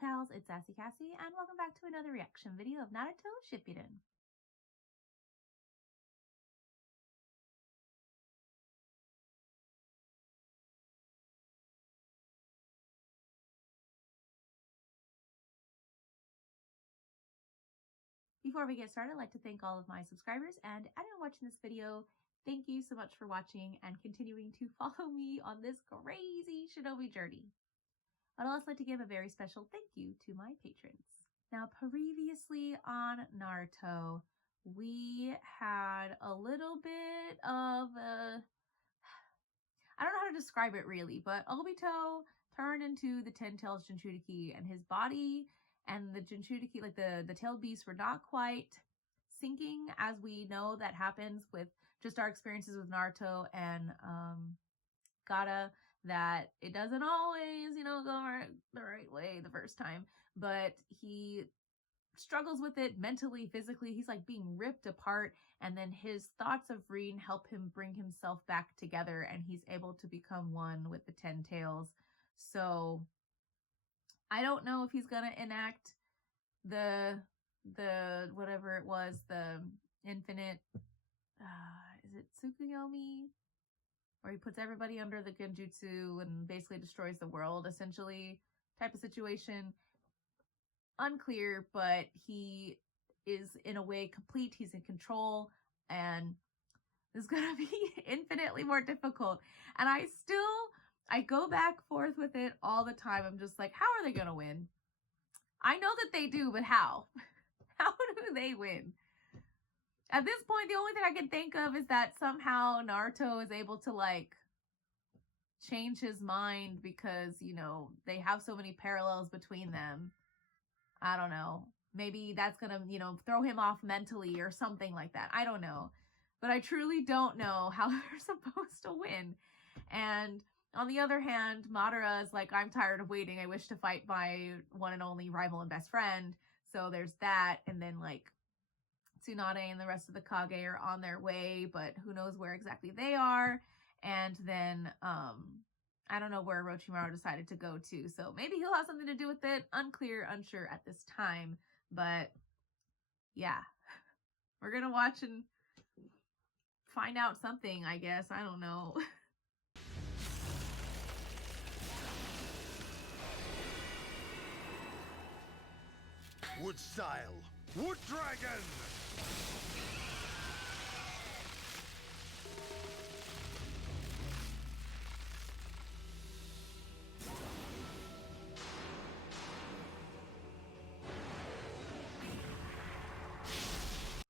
pals, it's Kassie, and welcome back to another reaction video of Naruto Shippuden. Before we get started, I'd like to thank all of my subscribers and anyone watching this video. Thank you so much for watching and continuing to follow me on this crazy shinobi journey. I'd also like to give a very special thank you to my patrons. Now, previously on Naruto, we had a little bit of a... I don't know how to describe it really, but Obito turned into the 10-tailed Jinchuriki, and his body and the Jinchuriki, like the tailed beasts, were not quite syncing, as we know that happens with just our experiences with Naruto and Gaara, that it doesn't always, go the right way the first time, but he struggles with it mentally, physically. He's like being ripped apart, and then his thoughts of Reen help him bring himself back together, and he's able to become one with the 10 tails. So I don't know if he's gonna enact the whatever it was, the infinite is it Tsukuyomi, where he puts everybody under the genjutsu and basically destroys the world, essentially, type of situation. Unclear, but he is in a way complete. He's in control, and this is gonna be infinitely more difficult. And I go back forth with it all the time. I'm just like, how are they gonna win? I know that they do, but how? How do they win? At this point, the only thing I can think of is that somehow Naruto is able to like change his mind because, they have so many parallels between them. I don't know. Maybe that's gonna, throw him off mentally or something like that. I don't know. But I truly don't know how they're supposed to win. And on the other hand, Madara is like, I'm tired of waiting. I wish to fight my one and only rival and best friend. So there's that. And then like Tsunade and the rest of the Kage are on their way, but who knows where exactly they are. And then I don't know where Orochimaru decided to go to, so maybe he'll have something to do with it. Unclear, unsure at this time, but yeah. We're gonna watch and find out something, I guess. I don't know. Wood style, Wood Dragon!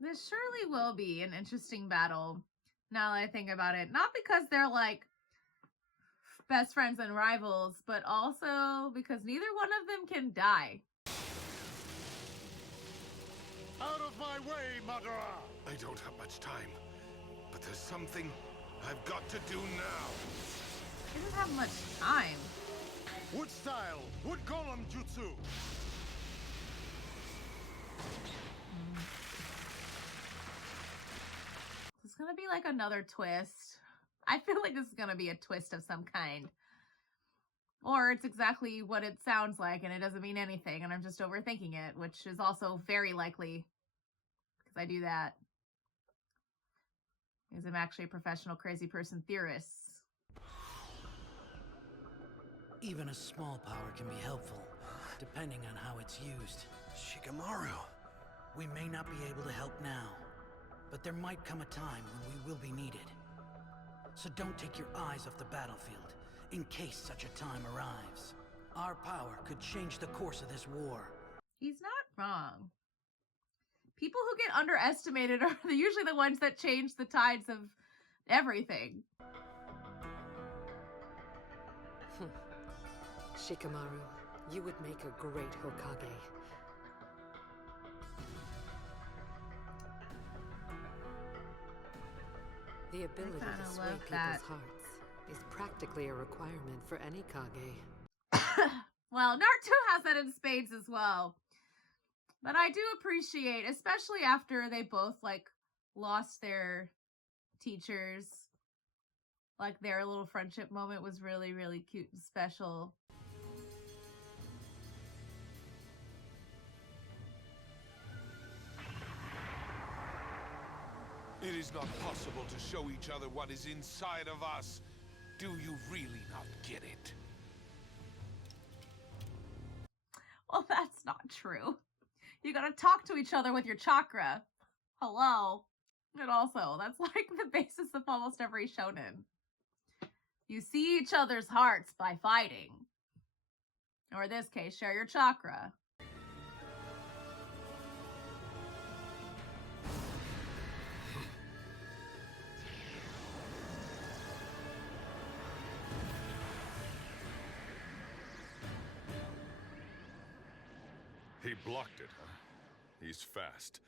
This surely will be an interesting battle, now that I think about it. Not because they're like best friends and rivals, but also because neither one of them can die. Out of my way, Madara! I don't have much time, but there's something I've got to do now. He doesn't have much time. Wood style, Wood Golem Jutsu! It's gonna be like another twist. I feel like this is gonna be a twist of some kind. Or it's exactly what it sounds like and it doesn't mean anything and I'm just overthinking it, which is also very likely because I do that. Because I'm actually a professional crazy person theorist. Even a small power can be helpful, depending on how it's used. Shikamaru! We may not be able to help now, but there might come a time when we will be needed. So don't take your eyes off the battlefield, in case such a time arrives. Our power could change the course of this war. He's not wrong. People who get underestimated are usually the ones that change the tides of everything. Shikamaru, you would make a great Hokage. The ability to sway people's hearts is practically a requirement for any Kage. Well, Naruto has that in spades as well. But I do appreciate, especially after they both, lost their teachers. Their little friendship moment was really, really cute and special. is not possible to show each other what is inside of us. Do you really not get it? Well, that's not true. You gotta talk to each other with your chakra. Hello. And also, that's like the basis of almost every shonen. You see each other's hearts by fighting. Or in this case, share your chakra. He blocked it, huh? He's fast.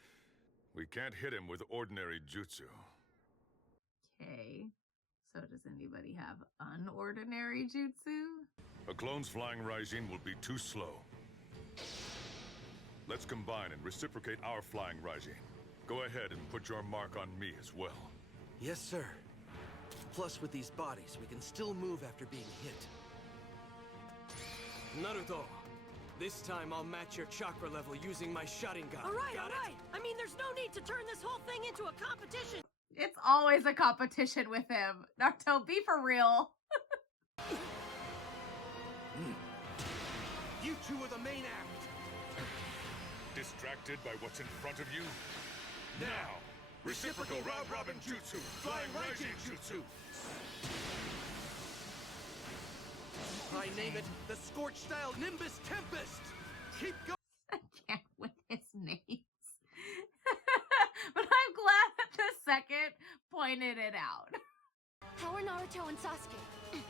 We can't hit him with ordinary jutsu. Okay. So does anybody have unordinary jutsu? A clone's flying Raijin will be too slow. Let's combine and reciprocate our flying Raijin. Go ahead and put your mark on me as well. Yes, sir. Plus, with these bodies, we can still move after being hit. Naruto, this time I'll match your chakra level using my Sharingan. All right. I mean, there's no need to turn this whole thing into a competition. It's always a competition with him. Naruto, be for real. You two are the main act. Distracted by what's in front of you? Now! Reciprocal round-robin jutsu! Flying Raijin jutsu! I name it the Scorch-style Nimbus Tempest! Keep going! I can't with his names. But I'm glad that the second pointed it out. How are Naruto and Sasuke?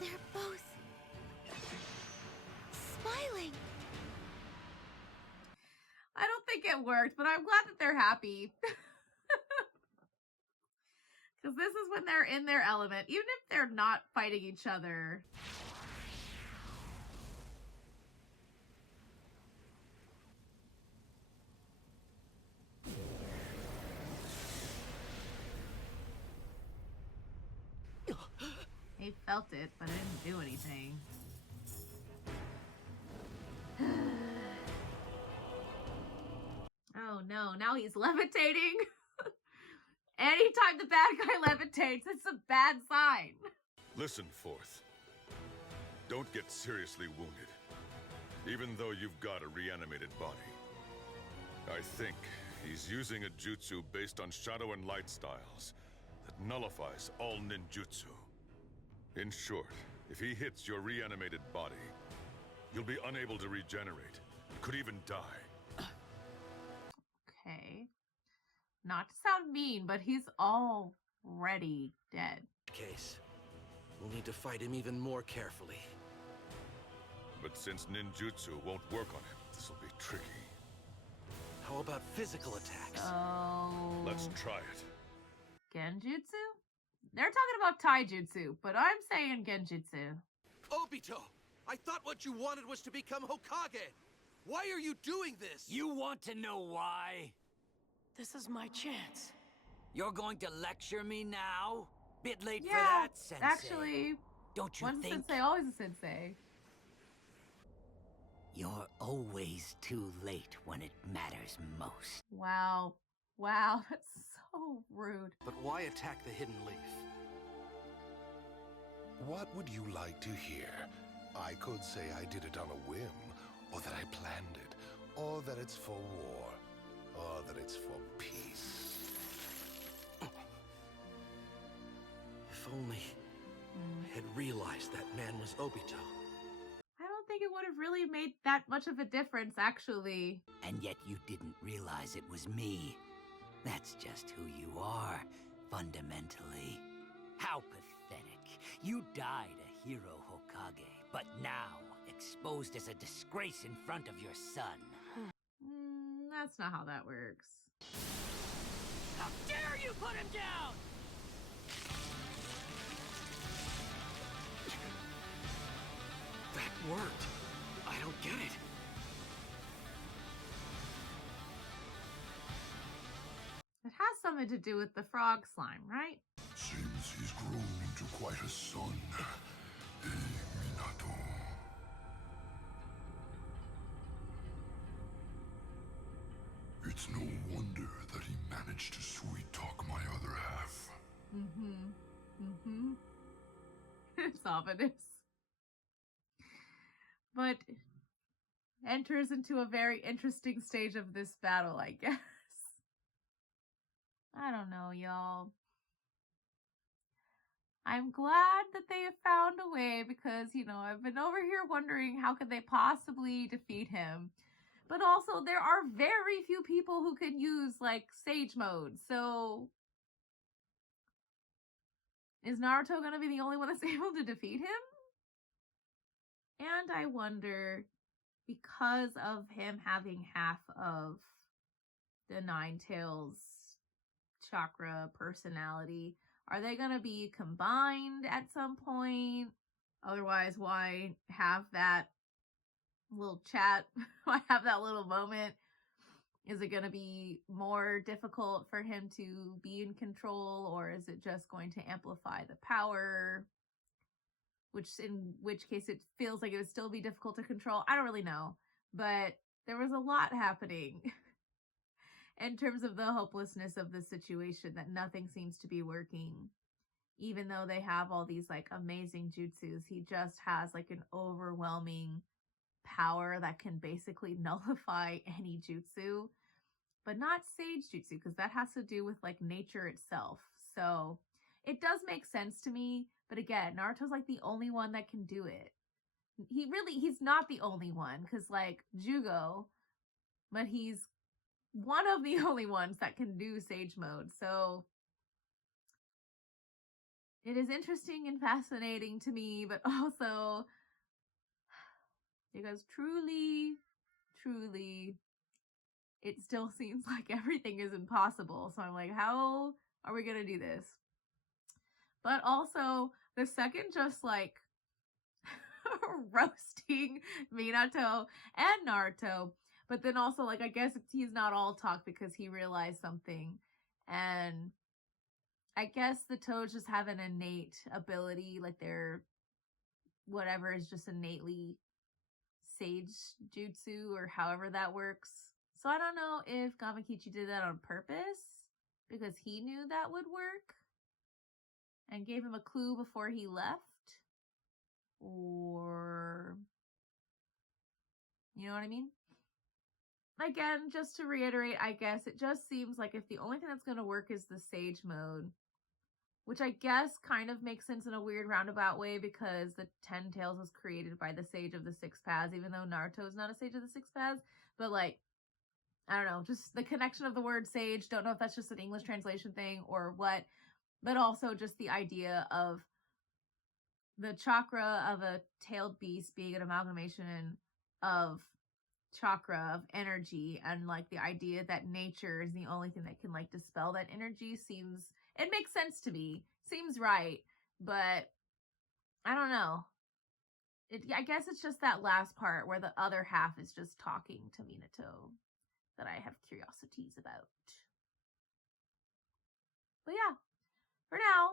They're both smiling. I don't think it worked, but I'm glad that they're happy. Because this is when they're in their element, even if they're not fighting each other. He felt it, but it didn't do anything. Oh no, now he's levitating. Anytime the bad guy levitates, it's a bad sign. Listen, Fourth. Don't get seriously wounded. Even though you've got a reanimated body. I think he's using a jutsu based on shadow and light styles that nullifies all ninjutsu. In short, if he hits your reanimated body, you'll be unable to regenerate. Could even die. Okay. Not to sound mean, but he's already dead. Case. We'll need to fight him even more carefully. But since ninjutsu won't work on him, this'll be tricky. How about physical attacks? Oh. Let's try it. Genjutsu? They're talking about taijutsu, but I'm saying genjutsu. Obito! I thought what you wanted was to become Hokage! Why are you doing this? You want to know why? This is my chance. You're going to lecture me now? Bit late for Yeah, that, Sensei. actually, don't you one think? sensei, always a sensei. You're always too late when it matters most. Wow. Wow, that's so rude. But why attack the hidden leaf? What would you like to hear? I could say I did it on a whim, or that I planned it, or that it's for war, or that it's for peace. If only I had realized that man was Obito. I don't think it would have really made that much of a difference, actually. And yet you didn't realize it was me. That's just who you are, fundamentally. How pathetic. You died a hero, Hokage, but now exposed as a disgrace in front of your son. That's not how that works. How dare you put him down! That worked. I don't get it. It has something to do with the frog slime, right? Seems he's grown into quite a son. Hey, Minato. It's no wonder that he managed to sweet-talk my other half. It's ominous. But enters into a very interesting stage of this battle, I guess. I don't know, y'all. I'm glad that they have found a way because, you know, I've been over here wondering how could they possibly defeat him. But also, there are very few people who can use, like, Sage Mode. So, is Naruto going to be the only one that's able to defeat him? And I wonder, because of him having half of the Nine Tails chakra personality, are they going to be combined at some point? Otherwise, why have that little chat? Why have that little moment? Is it going to be more difficult for him to be in control, or is it just going to amplify the power? In which case it feels like it would still be difficult to control. I don't really know. But there was a lot happening in terms of the hopelessness of the situation, that nothing seems to be working. Even though they have all these like amazing jutsus, he just has like an overwhelming power that can basically nullify any jutsu. But not Sage Jutsu, because that has to do with like nature itself. So it does make sense to me. But again, Naruto's like the only one that can do it. He's not the only one, because like Jugo, but he's one of the only ones that can do Sage Mode. So it is interesting and fascinating to me, but also, because truly, it still seems like everything is impossible. So I'm like, how are we gonna do this? But also, the second just like roasting Minato and Naruto, but then also like I guess he's not all talk because he realized something, and I guess the Toads just have an innate ability, like their whatever is just innately Sage Jutsu or however that works. So I don't know if Gamakichi did that on purpose because he knew that would work and gave him a clue before he left, or you know what I mean? Again, just to reiterate, I guess it just seems like if the only thing that's going to work is the Sage Mode, which I guess kind of makes sense in a weird roundabout way because the 10 Tails was created by the Sage of the Six Paths, even though Naruto is not a Sage of the Six Paths. But like, I don't know, just the connection of the word Sage. Don't know if that's just an English translation thing or what, but also just the idea of the chakra of a tailed beast being an amalgamation of chakra of energy, and like the idea that nature is the only thing that can like dispel that energy it makes sense to me. Seems right, but I don't know. I guess it's just that last part where the other half is just talking to Minato that I have curiosities about. But yeah, for now,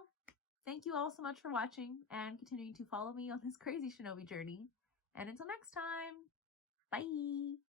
thank you all so much for watching and continuing to follow me on this crazy shinobi journey. And until next time, bye!